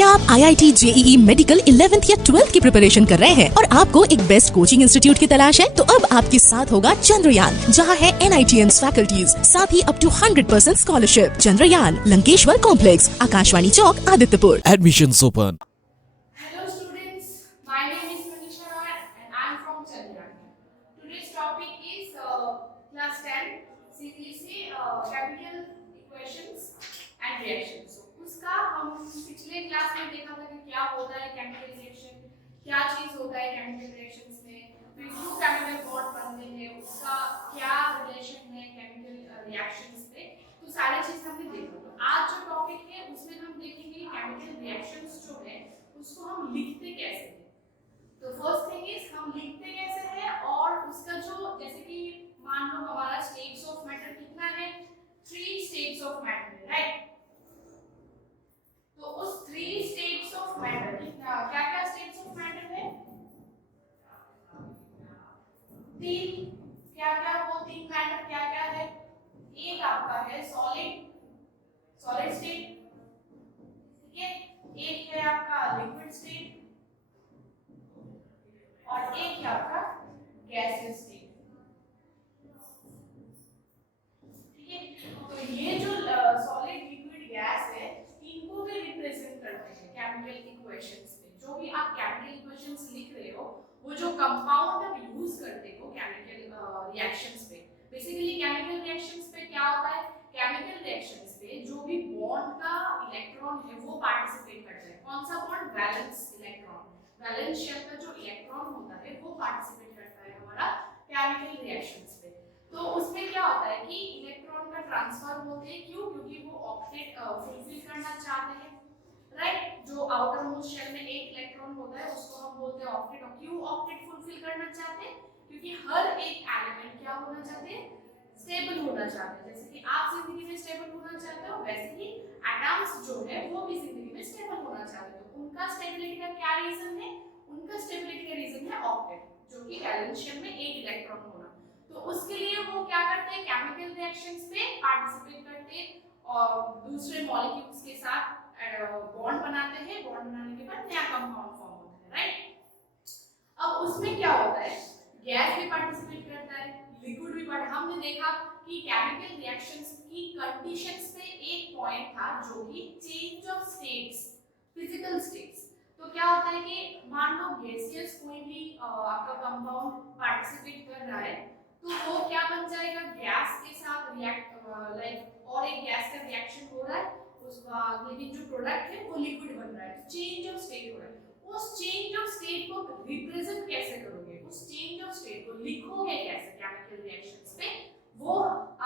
क्या आप IIT JEE medical 11th या 12th की प्रिपरेशन कर रहे हैं और आपको एक बेस्ट कोचिंग इंस्टीट्यूट की तलाश है? तो अब आपके साथ होगा चंद्रयान, जहां है NITS फैकल्टीज, साथ ही up to 100% scholarship. Chandrayaan, Lankeshwar complex, Akashvani Chowk, Adityapur. Admissions open. Hello students, my name is Manisha Roy and I am from Chandigarh. Today's topic is class 10 CBSE chemical equations and reactions. So उसका हम पिछले क्लास में देखा था कि क्या होता है केमिकल रिएक्शन, क्या चीज होता है केमिकल रिएक्शंस में, फिर क्यों केमिकल बॉन्ड बनते हैं, उसका क्या रिलेशन है केमिकल रिएक्शंस पे, तो सारी चीज हमने देखा। तो आज जो टॉपिक है उसमें हम देखेंगे केमिकल रिएक्शंस जो है उसको हम लिखते कैसे हैं। तो फर्स्ट थिंग इज हम लिखते कैसे हैं और उसका जो जैसे कि मान लो हमारा स्टेट्स ऑफ मैटर कितना है, 3 स्टेट्स ऑफ मैटर है, राइट। तो उस 3 स्टेट्स ऑफ मैटर कितना क्या क्या स्टेट्स ऑफ मैटर है, 3 क्या क्या, वो 3 मैटर क्या क्या है। एक आपका है सॉलिड स्टेट, ठीक है, एक है आपका लिक्विड स्टेट और एक है आपका गैसियस स्टेट, ठीक है। तो ये जो सॉलिड लिक्विड गैस है इनको भी रिप्रेजेंट करते हैं केमिकल इक्वेशंस में। जो भी आप केमिकल इक्वेशंस लिख रहे हो, वो जो कंपाउंड आप यूज करते हो केमिकल रिएक्शंस पे, बेसिकली केमिकल रिएक्शंस पे क्या होता है, केमिकल रिएक्शंस पे जो भी बॉन्ड का इलेक्ट्रॉन है वो पार्टिसिपेट करता है। कौन सा bond, valence electron, valence shell का जो इलेक्ट्रॉन होता है वो पार्टिसिपेट करता है हमारा केमिकल रिएक्शंस पे। तो उसमें क्या होता है कि इलेक्ट्रॉन का ट्रांसफर होते हैं, क्यों, क्योंकि वो ऑक्टेट फुलफिल करना चाहते हैं, राइट। जो आउटर मोस्ट शेल में एक इलेक्ट्रॉन होता है उसको हम बोलते हैं ऑक्टेट। और क्यों ऑक्टेट फुलफिल करना चाहते हैं, क्योंकि हर एक एलिमेंट क्या होना चाहते हैं, स्टेबल होना चाहते हैं। जैसे कि आप जिंदगी में स्टेबल होना चाहते हो, वैसे ही एटम्स जो है वो भी जिंदगी में स्टेबल होना चाहते हैं। तो उनका स्टेबिलिटी का क्या रीजन है, उनका स्टेबिलिटी का रीजन है ऑक्टेट, जो कि वैलेंस शेल में एक इलेक्ट्रॉन होना। तो उसके लिए वो क्या करते हैं, केमिकल रिएक्शंस पे पार्टिसिपेट करते हैं और दूसरे मॉलिक्यूल्स के साथ बॉन्ड बनाते हैं। बॉन्ड बनाने के बाद नया कंपाउंड फॉर्म होता है, राइट। अब उसमें क्या होता है, गैस भी पार्टिसिपेट करता है, लिक्विड भी हमने देखा कि केमिकल रिएक्शंस की कंडीशंस पे एक पॉइंट था जो कि change of states, physical states. तो क्या होता है कि मान लो गैसियस कोई भी आपका कंपाउंड पार्टिसिपेट कर रहा है, तो वो क्या बन जाएगा, गैस के साथ रिएक्ट लाइक और एक गैस का रिएक्शन हो रहा है उसका, लेकिन जो प्रोडक्ट है वो लिक्विड बन रहा है, तो चेंज ऑफ स्टेट हो रहा है। उस चेंज ऑफ स्टेट को रिप्रेजेंट कैसे करोगे, उस चेंज ऑफ स्टेट को लिखोगे कैसे केमिकल रिएक्शंस पे, वो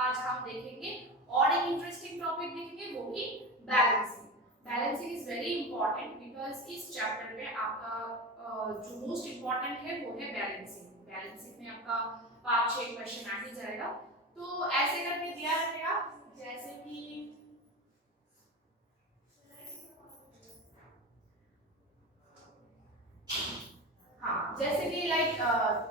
आज हम देखेंगे। और एक इंटरेस्टिंग टॉपिक देखेंगे वो कि balancing. Balancing is very important because इस चैप्टर में आपका जो मोस्ट इंपॉर्टेंट है वो है बैलेंसिंग। बैलेंसिंग में आपका 5-6 क्वेश्चन आ ही जाएगा। तो ऐसे करके दिया रहेगा जैसे कि हाँ, जैसे कि like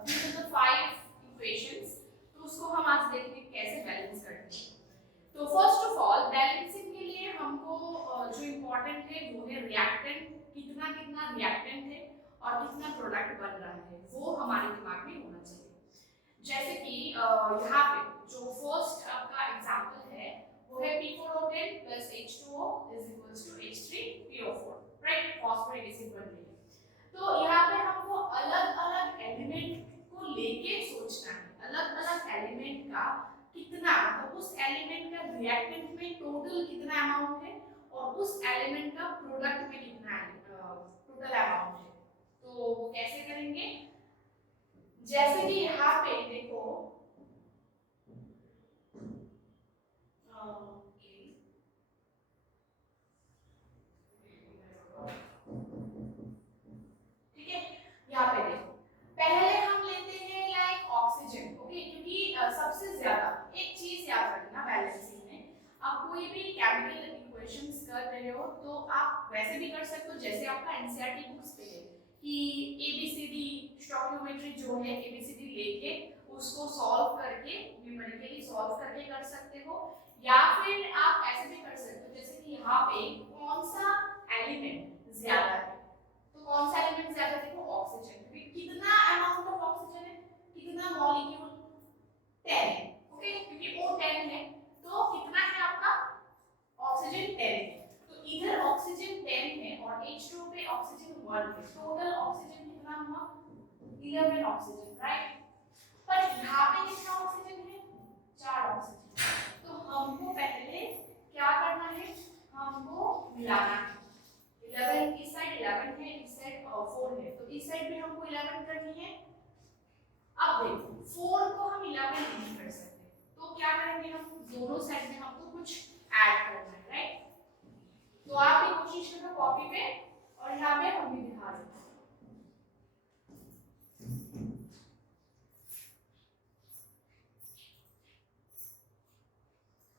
this is the 5 equations, तो उसको हम आज देखेंगे कैसे बैलेंस करते हैं। तो फर्स्ट ऑफ ऑल बैलेंसिंग के लिए हमको जो इम्पोर्टेंट है वो है रिएक्टेंट, कितना कितना रिएक्टेंट है और कितना प्रोडक्ट बन रहा है, वो हमारे दिमाग में होना चाहिए। जैसे कि यहाँ पे जो फर्स्ट आपका एग्जांपल है वो है P4O10 plus H2O is equals to H3PO4, right, phosphoric acid बन रही है। तो यहाँ पे हमको अलग अलग एलिमेंट को लेके सोचना है, अलग अलग एलिमेंट का कितना, मतलब उस एलिमेंट का रिएक्टेंट में टोटल कितना अमाउंट है और उस एलिमेंट का प्रोडक्ट में कितना टोटल अमाउंट है। तो वो कैसे करेंगे, जैसे कि यहाँ पे देखो ठीक है, यहाँ पे देखो पहले हम लेते हैं लाइक ऑक्सीजन, ओके, क्योंकि सबसे ज्यादा एक चीज याद रखना बैलेंसिंग में, आप कोई भी केमिकल इक्वेशंस कर रहे हो तो आप वैसे भी कर सकते हो जैसे आपका एनसीईआरटी बुक्स पे है कि एबीसीडी स्टोइकियोमेट्री जो है एबीसीडी लेके उसको सॉल्व करके न्यूमेरिकली सॉल्व करके कर सकते हो, या फिर आप ऐसे भी कर सकते हो जैसे कि यहाँ पे कौन सा एलिमेंट ऑक्सीजन 1 है, टोटल ऑक्सीजन कितना हुआ 11 ऑक्सीजन, राइट। पर यहाँ पे कितना ऑक्सीजन है 4 ऑक्सीजन। तो हमको पहले क्या करना है, हमको मिलाना है। 11 इस साइड 11 है, इस साइड 4 है, तो इस साइड भी हमको 11 करनी है। अब देखो 4 को हम 11 नहीं कर सकते, तो क्या करेंगे हम, दोनों साइड में हमको कुछ ऐड करना है, राइट। तो आप भी कोशिश करो कॉपी पे, और यहाँ पे हम भी दिखा देते हैं।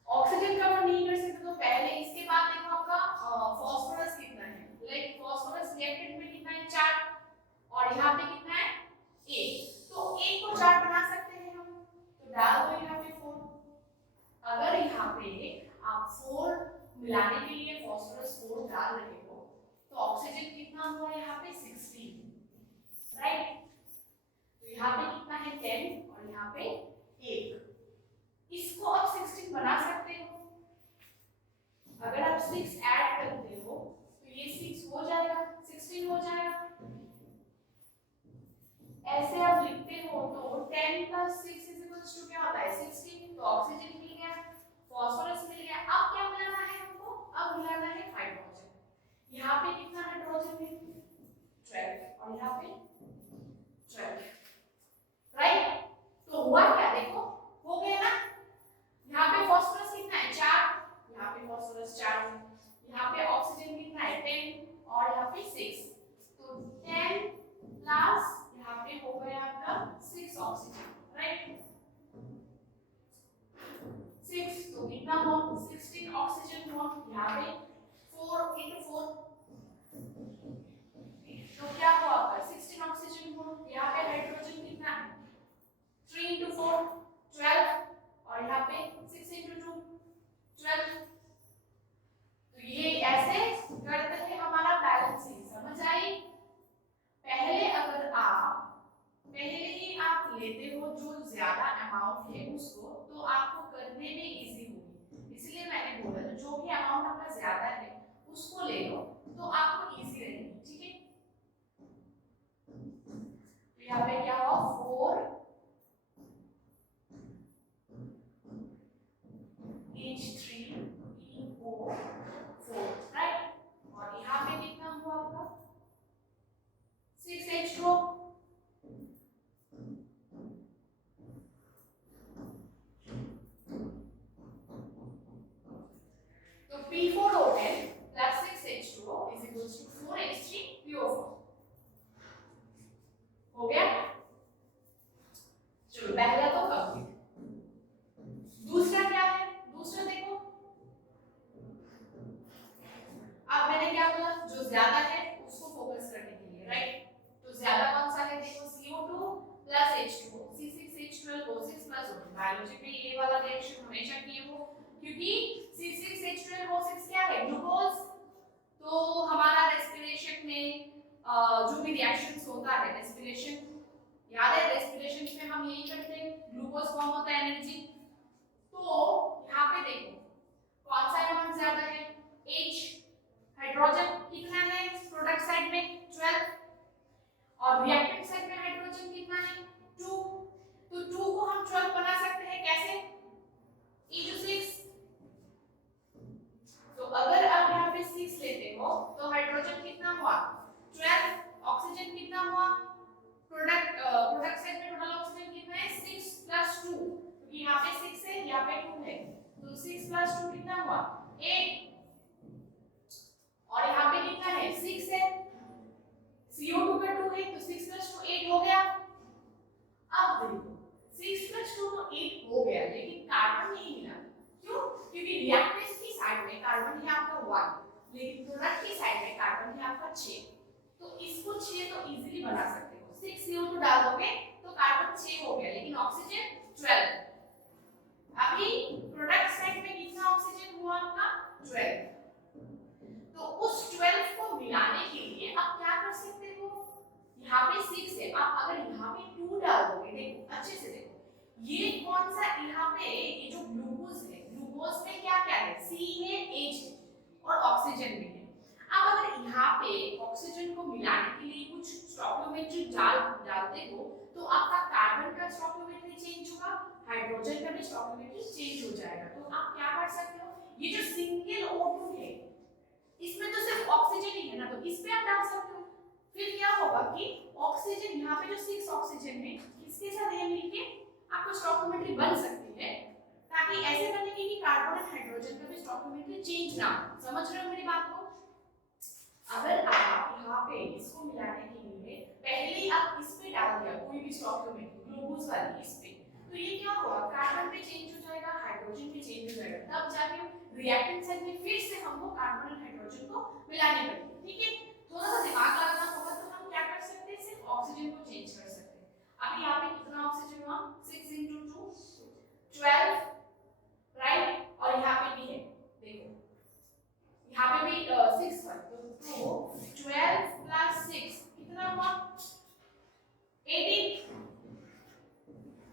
ऑक्सीजन कवर नहीं कर सकते, तो पहले इसके बाद देखो आपका फास्फोरस कितना है, लाइक फास्फोरस रिएक्टेंट में कितना है 4, और यहाँ पे कितना है 1, तो 1 को 4 बना सकते हैं हम, तो डाल दो यहाँ पे 4। अगर यहाँ पे आप 4 मिलाने के लिए फास्फोरस 4 डाल रहे हो, तो ऑक्सीजन कितना हुआ यहाँ पे 16, राइट। तो यहाँ पे कितना है 10 और यहाँ पे 1, इसको आप 16 बना सकते हो। अगर आप 6 ऐड करते हो तो ये 6 हो जाएगा, 16 हो जाएगा। ऐसे आप लिखते हो तो 10 + 6 क्या होता है 16, तो ऑक्सीजन मिल गया, फास्फोरस मिल गया। अब क्या मिलाना है हमको, अब मिलाना है हाइड्रोजन। यहाँ पे कितना हाइड्रोजन है 12, और यहाँ पे 12, राइट। तो हुआ क्या, देखो हो गया ना। यहाँ पे फास्फोरस कितना है 4, यहाँ पे फास्फोरस 4 है, यहाँ पे ऑक्सीजन कितना है 10 और यहाँ पे 6, तो 10 प्लस यहाँ पे हो गया आपका 6 ऑक्सीजन, राइट। 6 तो कितना हो 16 ऑक्सीजन हो, यहाँ पे 4 × 4, तो क्या हुआ आपका 16 ऑक्सीजन हो। यहाँ पे हाइड्रोजन कितना है 3 × 4 12, और यहाँ पे 6 × 2 12। तो ये ऐसे करते हैं हमारा बैलेंसिंग, समझ आई। पहले ही आप लेते हो जो ज्यादा अमाउंट है उसको, तो आपको करने में इजी होगी, इसलिए मैंने बोला जो भी अमाउंट आपका ज्यादा है उसको ले लो, तो आपको इजी रहेगी, ठीक है। तो यहाँ पे क्या हुआ 4 H3PO4, राइट। और यहाँ पे कितना हुआ आपका 6H2O। तो P4O10 plus 6H2O is equals to 4H3PO4 हो गया। चलो पहला तो कंप्लीट। दूसरा क्या है, दूसरा देखो, अब मैंने क्या बोला जो ज्यादा है उसको फोकस करने के लिए, राइट। तो ज्यादा कौन सा है, देखो CO2 plus H2O, C6H12O6 plus O2। Biology में ये वाला रिएक्शन हमेशा किए हो, क्योंकि C6H12O6 क्या है ग्लूकोज। तो हमारा रेस्पिरेशन में जो भी रिएक्शंस होता है, रेस्पिरेशन याद है, रेस्पिरेशन में हम यही करते हैं, ग्लूकोज फॉर्म होता है एनर्जी। तो यहाँ पे देखो कौन सा अमाउंट ज्यादा है H, हाइड्रोजन कितना है प्रोडक्ट साइड में 12, और रिएक्टेंट साइड में हाइड्रोजन कितना है 2, तो 2 को हम 12 बना सकते हैं कैसे, E6। तो अगर आप यहाँ पे 6 लेते हो तो हाइड्रोजन कितना हुआ 12, ऑक्सीजन कितना हुआ, प्रोडक्ट साइड में टोटल ऑक्सीजन कितना है 6 + 2, क्योंकि यहाँ पे 6 है यहाँ पे 2 है, तो 6 + 2 कितना हुआ 8, और यहाँ पे कितना है 6 है, CO2 का 2 है, तो 6 + 2 8 हो गया। अब देखो 6 + 2 तो 8 हो गया, लेकिन कार्बन नहीं मिला, क्यों, क्योंकि रिएक्टेंट की साइड में कार्बन है आपका 1, लेकिन प्रोडक्ट की साइड में कार्बन है आपका 6, तो इसको 6 तो इजीली बना सकते हो, 6 CO2 डाल दोगे तो कार्बन 6 हो गया, लेकिन ऑक्सीजन 12। अभी प्रोडक्ट साइड में कितना ऑक्सीजन हुआ आपका 12, तो उस 12 को मिलाने के लिए आप क्या कर सकते हो, यहाँ पे 6 है, आप अगर यहाँ पे 2 डाल दोगे, देखो अच्छे से देखो, ये कौन सा यहाँ पे ये जो ग्लूकोज है, ग्लूकोज में क्या क्या है C है H है और ऑक्सीजन भी है। अब अगर यहाँ पे ऑक्सीजन को मिलाने के लिए कुछ स्टॉइकियोमेट्री डालते हो तो आपका कार्बन का स्टॉइकियोमेट्री चेंज होगा, हाइड्रोजन का भी स्टॉइकियोमेट्री चेंज हो जाएगा। तो आप क्या कर सकते हो, ये जो सिंगल O2 है इसमें तो सिर्फ ऑक्सीजन ही है ना, तो इस पे आप डाल सकते हो। फिर क्या होगा कि ऑक्सीजन यहाँ पे जो 6 ऑक्सीजन है किसके साथ ये मिलके आपको स्टॉइकियोमेट्री बन सकती है, ताकि ऐसे बनेगी कि कार्बन और हाइड्रोजन का भी स्टॉइकियोमेट्री चेंज ना हो। समझ रहे हो मेरी बात को? अगर आप यहाँ पे इसको मिलाने के लिए पहले ही आप इस पे डाल दिया कोई भी स्टॉइकियोमेट्री ग्लूकोज वाली इस पे, तो ये क्या होगा, कार्बन पे चेंज हो जाएगा, हाइड्रोजन पे चेंज हो जाएगा, तब जाके रिएक्टेंट साइड में फिर से हमको कार्बन और हाइड्रोजन को मिलाने पड़ेगा। ठीक है, थोड़ा सा दिमाग लगाना होगा, तो हम क्या कर सकते हैं, सिर्फ ऑक्सीजन को चेंज कर सकते हैं। अभी यहाँ पे कितना ऑक्सीजन हुआ, 6 × 2 12, राइट, और यहाँ पे भी है, देखो यहाँ पे भी 6 है, तो 12 + 6 कितना हुआ, 18।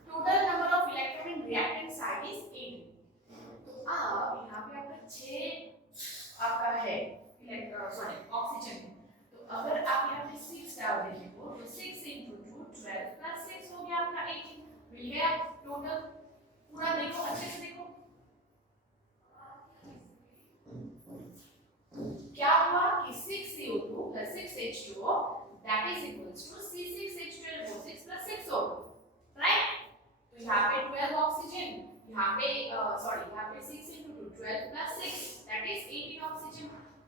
Total number of electron in reactant side is 18। तो अब यहाँ पे आपका 6 आपका है ऑक्सीजन है, तो अगर आप यहाँ पे 6 डाल देंगे तो 6 × 2 12 + 6 हो गया आपका 18, मिल गया टोटल। पूरा देखो, अच्छे से देखो क्या हुआ कि 6CO2 + 6H2O that is equals to C6H12O6 + 6O2, right. तो यहाँ पे 12 ऑक्सीजन, यहाँ पे यहाँ पे 6 × 2 12 + 6 that is 18 ऑक्सीजन,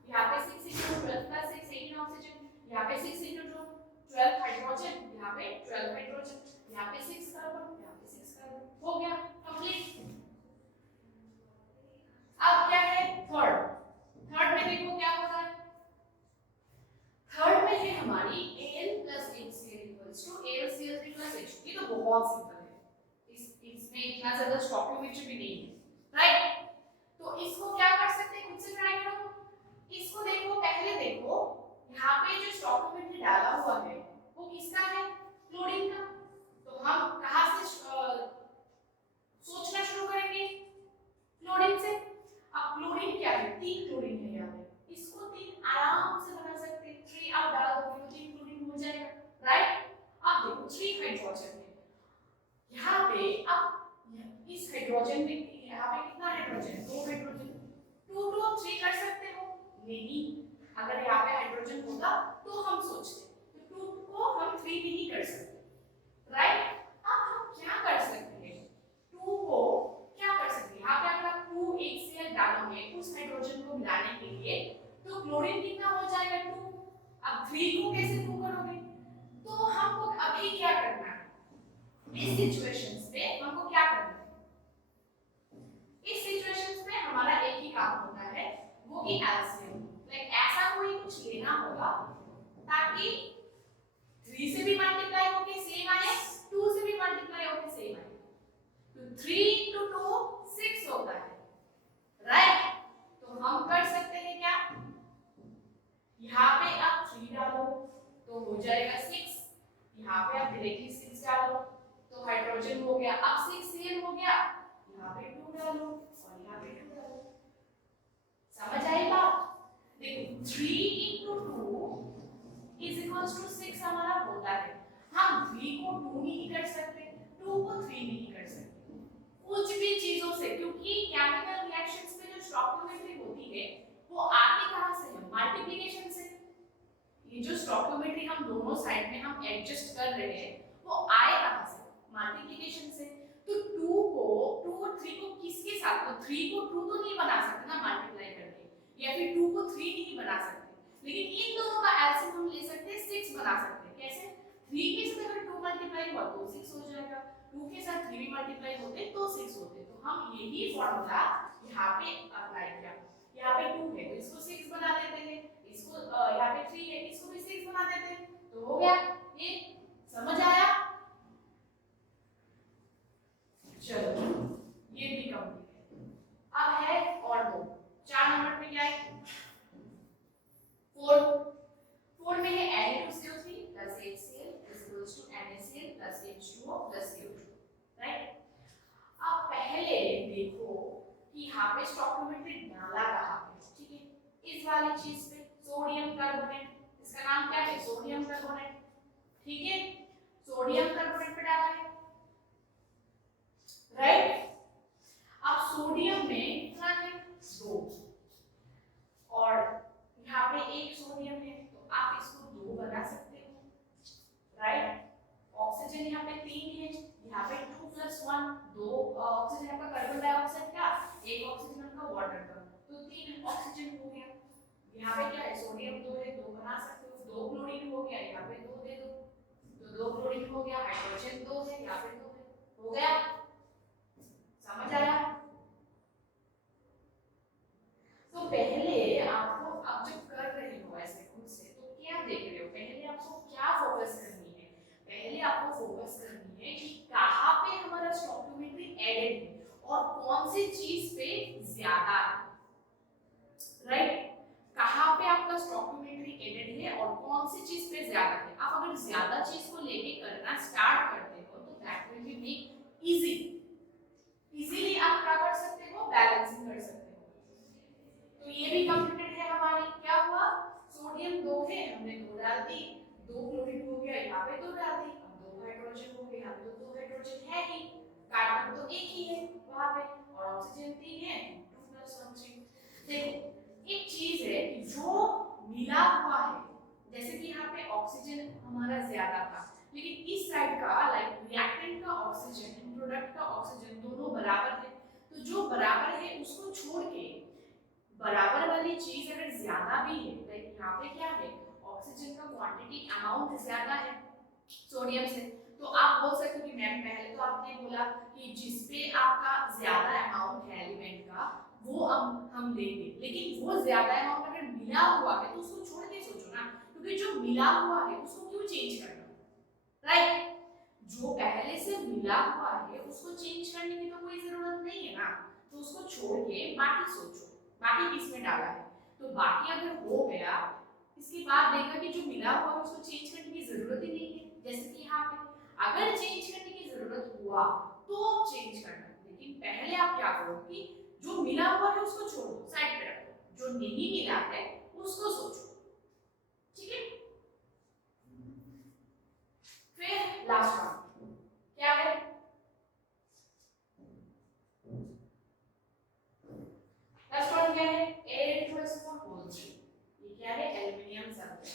यहाँ पे 6 × 12 + 6 18 ऑक्सीजन, यहाँ पे 6 × 2 12 हाइड्रोजन, यहाँ पे 12 हाइड्रोजन, यहाँ पे 6 कार्बन, यहाँ पे 6 कार्बन, हो गया कंप्लीट। अब क्या है थर्ड में देखो क्या हो रहा है, थर्ड में है हमारी Al + HCl = AlCl3 + H2। ये तो बहुत सिंपल है, इसमें इतना ज्यादा स्टॉइकियोमेट्री भी नहीं है, राइट। तो इसको क्या कर सकते हैं, खुद से ट्राई करो। इसको देखो, पहले देखो यहाँ पे जो स्टॉइकियोमेट्री डाला हुआ है वो किसका है, क्लोरीन का। तो हम कहाँ से सोचना शुरू करेंगे, क्लोरीन से। अब क्लोरीन क्या है, 3 क्लोरीन है यहाँ पे, इसको 3 आराम से बना सकते हैं, 3 आप डाल दोगे तो 3 क्लोरीन हो जाएगा, राइट। अब देखो 3 हाइड्रोजन है यहाँ पे, अब इस हाइड्रोजन में यहाँ पे कितना हाइड्रोजन, 2 हाइड्रोजन, 2 2 3 कर सकते हो, नहीं अगर यहाँ पे हाइड्रोजन होता तो हम सोचते, तो 2 को हम 3 भी नहीं कर सकते, राइट। अब हम क्या कर सकते हैं, 2 को क्या कर सकते हैं, यहाँ पे अगर आप 2 HCl डालोगे उस हाइड्रोजन को मिलाने के लिए, तो क्लोरीन कितना हो जाएगा, 2। अब 3 को कैसे 2 करोगे, तो हमको अभी क्या करना है, इस सिचुएशंस पे हमको क्या करना है, इस सिचुएशंस में हमारा एक ही काम होता है, वो कि एलसीएम, लाइक ऐसा कोई कुछ लेना होगा ताकि 3 से भी मल्टीप्लाई होके सेम आए, 2 से भी मल्टीप्लाई होके सेम आए। तो 3 × 2 6 होता है, राइट। तो हम कर सकते हैं क्या, यहाँ पे आप 3 डालो तो हो जाएगा 6, यहाँ पे आप डायरेक्टली 6 डालो तो हाइड्रोजन हो गया, अब 6Cl हो गया, यहाँ पे 2 डालो और यहाँ पे 2 डालो। समझ आई बात? देखो 3 × 2 = 6 हमारा होता है, हम 3 को 2 नहीं कर सकते, 2 को 3 नहीं कर सकते, कुछ भी चीजों से, क्योंकि केमिकल रिएक्शंस में जो स्टॉइकियोमेट्री होती है वो आती कहां से है, मल्टीप्लिकेशन से। ये जो स्टॉइकियोमेट्री हम दोनों साइड में हम एडजस्ट कर रहे हैं वो आए कहां से, मल्टीप्लिकेशन से। तो 2 और 3 को किसके साथ, तो 3 को 2 तो नहीं बना सकते ना मल्टीप्लाई करके, या फिर 2 को 3 नहीं बना सकते, लेकिन इन दोनों का एलसीएम हम ले सकते हैं, 6 बना सकते हैं। कैसे, 3 के साथ अगर 2 मल्टीप्लाई हुआ तो 6 हो जाएगा, 2 के साथ 3 भी मल्टीप्लाई होते तो 6 होते। तो हम यही फॉर्मूला यहाँ पे अप्लाई किया, यहाँ पे 2 है तो इसको 6 बना देते हैं, इसको यहाँ पे 3 है इसको भी 6 बना देते हैं, तो हो गया। ये समझ आया? चलो ये भी कंप्लीट है। अब है और दो, 4 नंबर पे क्या है, 4 में है Na2CO3 + HCl = NaCl + H2O + CO2, right. अब पहले देखो कि यहाँ पे स्टॉइकियोमेट्री डाला कहाँ पे, ठीक है, इस वाली चीज पे सोडियम कार्बोनेट, इसका आप इसको 2 बना सकते हो, राइट। ऑक्सीजन यहाँ पे 3 है, यहाँ पे 2 + 1 2 ऑक्सीजन आपका कार्बन डाइऑक्साइड का, एक ऑक्सीजन आपका वाटर का, तो 3 ऑक्सीजन हो गया। यहाँ पे क्या है, सोडियम 2 है, 2 बना सकते हो, 2 क्लोरीन हो गया, यहाँ पे 2 दे दो, तो 2 क्लोरीन हो गया, हाइड्रोजन 2 है, यहाँ पे 2 है, हो गया। समझ आया? तो पहले आपको, अब जब कर रहे हो ऐसे खुद से, तो क्या देख रहे हो, पहले आपको क्या फोकस करनी है, पहले आपको फोकस करनी है कि कहाँ पे हमारा स्टोइकियोमेट्री एडेड है और कौन सी चीज पे ज्यादा है, राइट। कहाँ पे आपका स्टोइकियोमेट्री एडेड है और कौन सी चीज पे ज्यादा है। आप अगर ज्यादा चीज को लेके करना स्टार्ट करते हो तो that will be make easy, easily आप क्या कर सकते हो, बैलेंसिंग कर सकते हो। तो ये भी कंप्लीटेड है हमारी। क्या हुआ, सोडियम 2 है, हमने 2 डाल दी, 2 क्लोरीन हो गया, यहाँ पे 2 डाल दी, अब 2 हाइड्रोजन हो गया, यहाँ पे तो 2 हाइड्रोजन है ही, कार्बन तो एक ही है वहां पे, और ऑक्सीजन 3 है, 2 + 1 3। देखो एक चीज है कि जो मिला हुआ है, जैसे कि यहाँ पे ऑक्सीजन हमारा ज्यादा था, लेकिन इस साइड का लाइक रिएक्टेंट का ऑक्सीजन एंड प्रोडक्ट का ऑक्सीजन दोनों बराबर है, तो जो बराबर है उसको छोड़ के बराबर वाली चीज अगर ज्यादा भी है, लाइक यहाँ पे क्या है, ऑक्सीजन का क्वांटिटी अमाउंट ज्यादा है सोडियम से, तो आप बोल सकते हो कि मैम पहले तो आपने बोला कि जिसपे आपका ज्यादा अमाउंट है एलिमेंट का वो हम लेंगे, लेकिन वो ज्यादा अमाउंट अगर मिला हुआ है तो उसको छोड़ के सोचो ना, क्योंकि जो मिला हुआ है उसको क्यों चेंज करना, राइट। जो पहले से मिला हुआ है उसको चेंज करने की तो कोई जरूरत नहीं है ना, तो उसको छोड़ के बाकी सोचो, बाकी किसमें डाला है, तो बाकी अगर हो गया इसके बाद देखा कि जो मिला हुआ है उसको चेंज करने की जरूरत ही नहीं है, जैसे कि यहाँ पे अगर चेंज करने की जरूरत हुआ तो चेंज करना, लेकिन पहले आप क्या करो कि जो मिला हुआ है उसको छोड़ दो, साइड पे रखो, जो नहीं मिला है उसको सोचो, ठीक है। फिर लास्ट वन क्या है, लास्ट वन क्या है, Al2SO4 ये क्या है, एल्युमिनियम सल्फेट,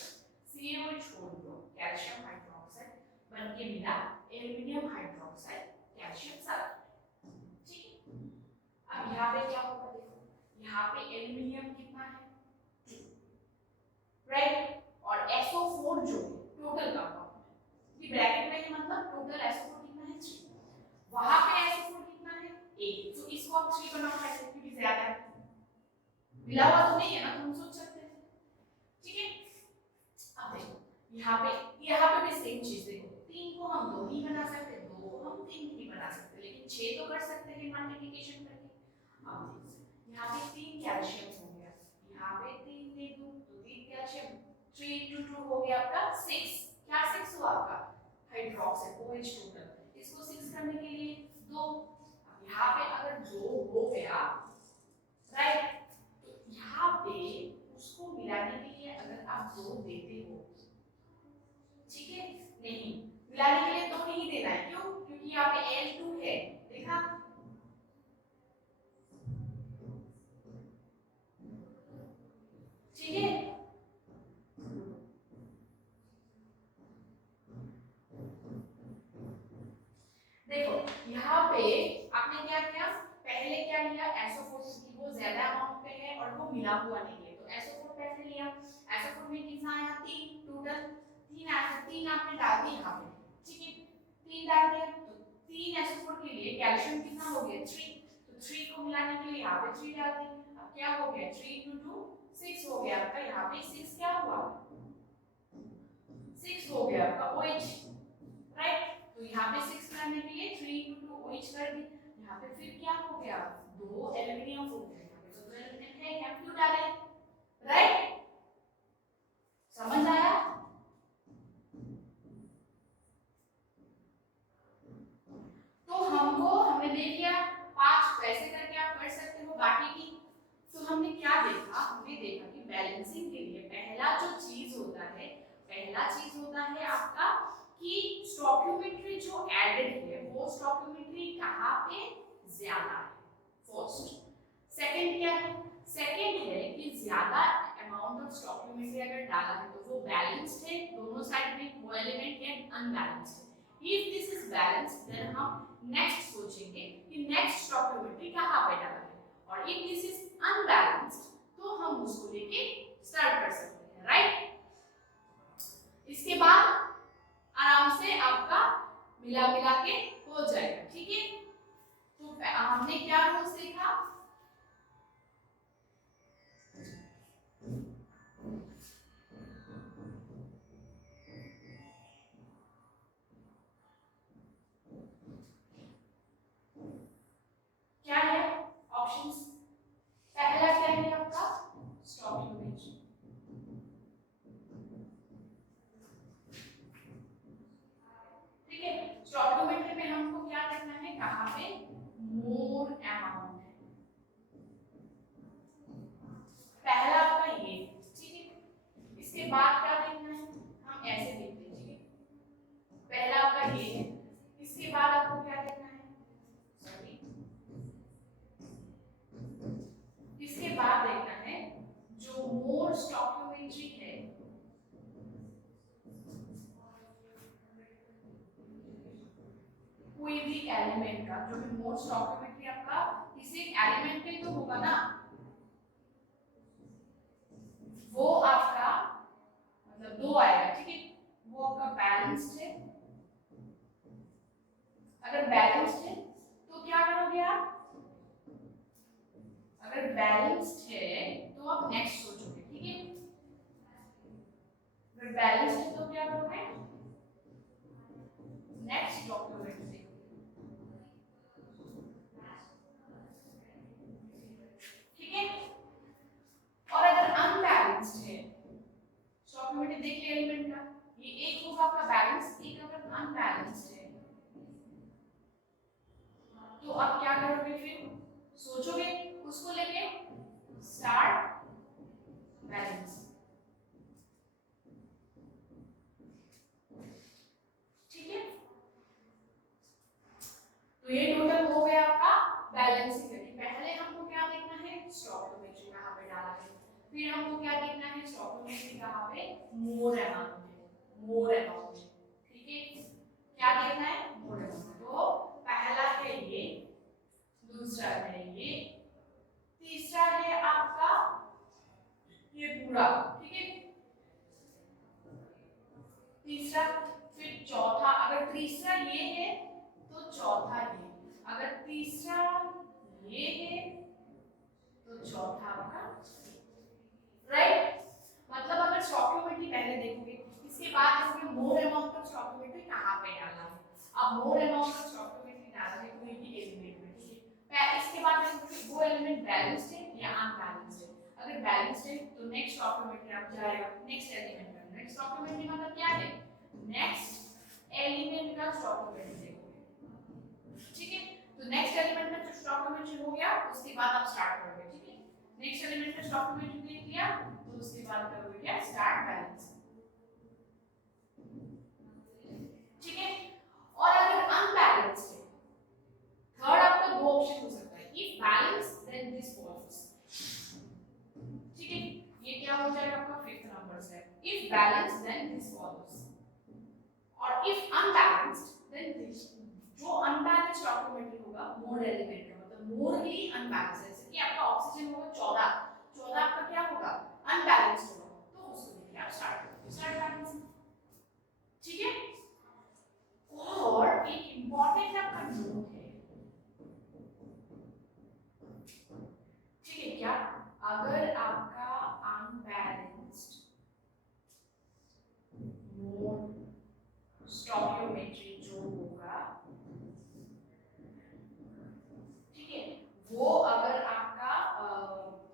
CaO छोड़ दो, कैल्शियम हाइड्रोक्साइड बन के मिला एल्युमिनियम हाइड्रोक्साइड कैल्शियम सल्फेट, ठीक है। अब यहाँ पे क्या होगा, देखो यहाँ पे एल्युमिनियम कितना है, राइट, और SO4 जो टोटल कंपाउंड ये ब्रैकेट में है, मतलब टोटल SO4 कितना है 3, वहां पे SO4 कितना है 1, तो इसको आप 3 बनाओ ऐसे, क्योंकि ज्यादा है, मिला हुआ तो नहीं है ना, तो हम सोच सकते हैं, ठीक है। अब देखो यहाँ पे भी सेम चीज, देखो 3 को हम 2 ही बना सकते हैं, 2 को हम 3 नहीं बना सकते, लेकिन 6 तो कर सकते हैं मल्टीप्लिकेशन करके। अब देखो यहाँ पे 3 कैल्शियम हो गया, यहाँ पे 3 दे दूं तो 3 कैल्शियम, 3 × 2 हो गया आपका 6, क्या 6 हुआ आपका हाइड्रोक्साइड OH टोटल, इसको 6 करने के लिए 2, अब यहाँ पे अगर 2 हो गया, राइट, तो यहाँ पे उसको मिलाने के लिए अगर आप 2 देते हो, ठीक है, नहीं मिलाने के लिए 2 नहीं देना है, क्यों, क्योंकि यहाँ पे Al2 है, देखा, ठीक है। देखो यहाँ पे आपने क्या किया, पहले क्या लिया SO4 क्योंकि वो ज्यादा अमाउंट पे है और वो मिला हुआ नहीं है, तो SO4 पहले लिया, SO4 में कितना आया 3, टोटल 3 आया, 3 आपने डाल दिया यहाँ पे, ठीक है, 3 डाल दिया, तो 3 SO4 के लिए कैल्शियम कितना हो गया 3, तो 3 को मिलाने के लिए यहाँ पे 3 डाल दी, अब क्या हो गया 3 × 2 6 हो गया आपका, यहाँ पे 6 क्या हुआ 6 हो गया आपका OH, राइट, तो यहाँ पे 6 करने के लिए 3 × 2 OH कर दी, यहाँ पे फिर क्या हो गया 2 एल्युमिनियम हो गया, यहाँ पे तो 2 एल्युमिनियम है, यहाँ क्यों डाले, राइट, समझ आया। तो हमने देख लिया 5 वैसे करके आप कर सकते हो बाकी की, तो हमने क्या देखा, हमने देखा कि बैलेंसिंग के लिए पहला चीज होता है आपका कि स्टोइकियोमेट्री जो एडेड है वो स्टोइकियोमेट्री कहाँ पे ज्यादा है, फर्स्ट। सेकंड क्या है, सेकंड है कि ज्यादा अमाउंट अमाउंट ऑफ स्टॉकियोमेट्री अगर डाला है तो वो बैलेंस्ड है, दोनों साइड में वो एलिमेंट है, अनबैलेंस्ड है। If this is balanced then हम नेक्स्ट सोचेंगे कि नेक्स्ट स्टॉकियोमेट्री कहाँ पे डालना है, और इफ दिस इज अनबैलेंस्ड तो हम उसको लेके स्टार्ट कर सकते हैं, राइट। इसके बाद आराम से आपका मिला के हो जाएगा, ठीक है। तो हमने क्या रूल सीखा, क्या है ऑप्शंस। पहला क्या है आपका स्टॉकियोमेट्री, ठीक है। स्टॉकियोमेट्री में हमको क्या देखना है, कहाँ पे मोर अमाउंट है, पहला आपका ये, ठीक है। इसके बाद क्या देखना है, हम ऐसे देखते हैं, ठीक है। पहला आपका ये है, इसके बाद आपको क्या देखना है, सॉरी, इसके बाद देखना है जो मोर स्टॉकियोमेट्री है, कोई भी एलिमेंट का जो भी मोर स्टॉकियोमेट्री आपका किसी एलिमेंट पे तो होगा ना, वो आपका मतलब दो आएगा, ठीक है। वो आपका बैलेंस्ड है, अगर बैलेंस्ड है तो क्या करोगे आप, अगर बैलेंस्ड है तो आप नेक्स्ट सोचोगे, ठीक है। अगर बैलेंस्ड है तो क्या करोगे, नेक्स्ट डॉक्यूमेंट देखोगे, ठीक है। और अगर अनबैलेंस्ड है, डॉक्यूमेंट देख लिया एलिमेंट का, ये एक होगा आपका बैलेंस, एक अगर अनबैलेंस्ड है तो आप क्या करोगे, फिर सोचोगे उसको लेके स्टार्ट बैलेंस, ठीक है। तो ये टोटल हो गया आपका बैलेंसिंग करके। पहले हमको क्या देखना है, स्टॉकियोमेट्री कहाँ पे डाला है, फिर हमको क्या देखना है, स्टॉकियोमेट्री कहाँ पे मोर अमाउंट है, मोर अमाउंट, ठीक है। क्या देखना है, मोर अमाउंट। तो पहला है ये, दूसरा है ये, तीसरा है आपका ये पूरा, ठीक है, तीसरा। फिर चौथा, अगर तीसरा ये है तो चौथा ये, अगर तीसरा ये है तो चौथा आपका, राइट। मतलब अगर स्टॉकियोमेट्री पहले देखोगे, इसके बाद देखोगे मोर अमाउंट ऑफ स्टॉकियोमेट्री कहाँ पे डालना है। अब मोर अमाउंट ऑफ स्टॉकियोमेट्री डालना है कोई भी एलिमेंट में, ठीक है। इसके बाद देखोगे वो एलिमेंट बैलेंस्ड है या अनबैलेंस्ड है, अगर बैलेंस्ड है तो नेक्स्ट स्टॉकियोमेट्री आप जाएगा नेक्स्ट एलिमेंट में। नेक्स्ट स्टॉकियोमेट्री मतलब क्या है, नेक्स्ट एलिमेंट का स्टॉकियोमेट्री देखोगे, ठीक है। तो नेक्स्ट एलिमेंट में जो स्टॉकियोमेट्री हो गया उसके बाद आप स्टार्ट करोगे, ठीक है। नेक्स्ट एलिमेंट में स्टॉकियोमेट्री देख लिया तो उसके बाद करोगे क्या, स्टार्ट बैलेंस, ठीक है। और अगर अनबैलेंस्ड है, थर्ड आपका दो ऑप्शन हो सकता है, if balance then this follows, ठीक है। ये क्या हो जाएगा आपका फिफ्थ नंबर से, if balance then this follows, और इफ अनबैलेंस्ड देन दिस। जो अनबैलेंस्ड स्टॉकियोमेट्री होगा मोर एलिमेंट का मतलब मोरली अनबैलेंस्ड, जैसे कि आपका ऑक्सीजन होगा 14, 14 आपका क्या होगा, अनबैलेंस्ड होगा, तो उसको लेके आप स्टार्ट करो, स्टार्ट बैलेंसिंग, ठीक है। और एक इंपॉर्टेंट आपका नोट है, ठीक है, क्या, अगर आपका अनबैलेंस्ड मोर स्टॉकियोमेट्री जो होगा, ठीक है, वो अगर आपका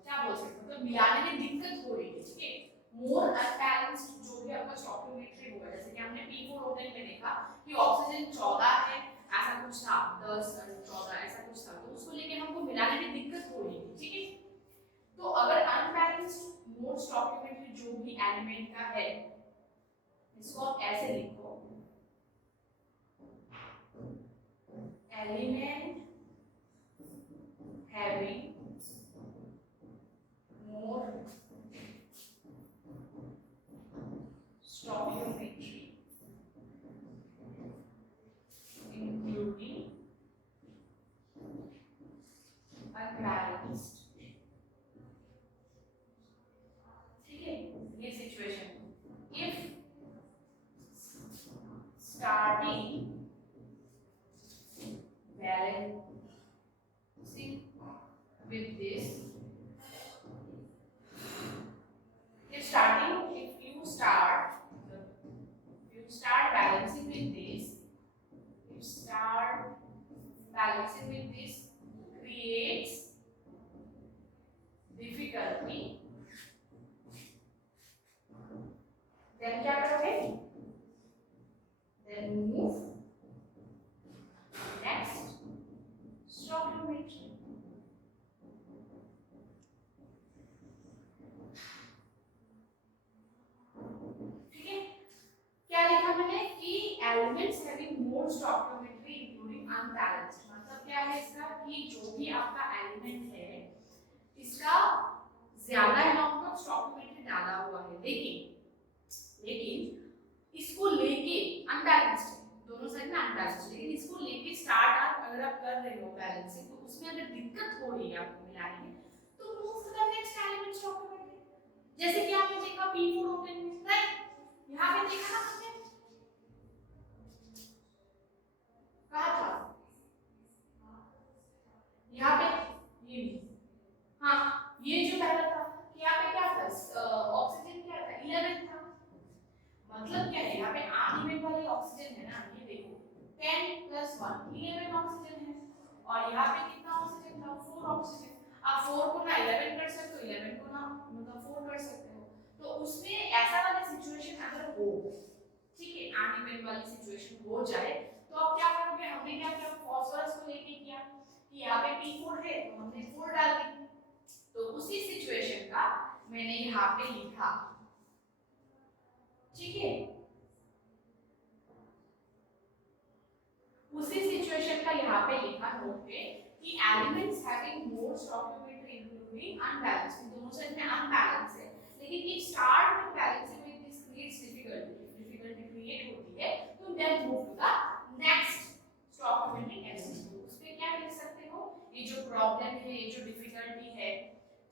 क्या बोल सकते हैं, मतलब मिलाने में दिक्कत हो रही है, ठीक है, मोर अनबैलेंस्ड जो भी आपका स्टॉकियोमेट्री होगा, जैसे कि हमने P4 O10 में देखा कि ऑक्सीजन 14 है, ऐसा कुछ था, 10 14 ऐसा कुछ था, तो उसको लेके हमको मिलाने में दिक्कत हो रही है, ठीक है। तो अगर अनबैलेंस्ड मोर स्टॉकियोमेट्री जो भी एलिमेंट का है, इसको आप ऐसे लिखो, element having more stoichiometry including unbalanced, ठीक है, ये situation if starting balancing with this, if you start balancing with this, creates difficulty, then क्या करोगे, then move next stoichiometry. ठीक है, क्या लिखा मैंने कि elements having more stoichiometry including unbalanced, मतलब क्या है इसका कि जो भी आपका एलिमेंट है इसका ज्यादा अमाउंट ऑफ स्टोइकियोमेट्री डाला हुआ है, लेकिन इसको लेके अनबैलेंस्ड है, दोनों साइड में अनबैलेंस्ड, लेकिन इसको लेके स्टार्ट अगर आप कर रहे हो बैलेंसिंग, तो उसमें अगर दिक्कत हो रही है आपको मिलाने में, तो move to the next element stoichiometry. जैसे कि आपने देखा P4 ओपन में, राइट, यहाँ पे देखा ना आपने, कहा था यहाँ पे ये, हाँ ये जो पहला था कि यहाँ पे क्या था, ऑक्सीजन क्या था 11 था, मतलब क्या है यहाँ पे अनइवन वाली ऑक्सीजन है ना, ये देखो 10 + 1 11 ऑक्सीजन है, और यहाँ पे कितना ऑक्सीजन था 4 ऑक्सीजन। आप 4 को ना 11 कर सकते हो, 11 को ना मतलब 4 कर सकते हो, तो उसमें ऐसा वाला सिचुएशन अगर हो, ठीक है, अनइवन वाली सिचुएशन हो जाए, तो आप क्या करोगे, हमने क्या किया फास्फोरस को लेके किया कि यहाँ पे P4 है तो हमने 4 डाल दी, तो उसी सिचुएशन का मैंने यहाँ पे लिखा, ठीक है, उसी सिचुएशन का यहाँ पे लिखा नोट पे कि elements having more stoichiometry including unbalanced, दोनों साइड में अनबैलेंस है, लेकिन if start with balancing with this creates difficulty create होती है, तो then move to the next stoichiometric element. उस पे क्या लिख सकते हो, ये जो प्रॉब्लम है, ये जो डिफिकल्टी है,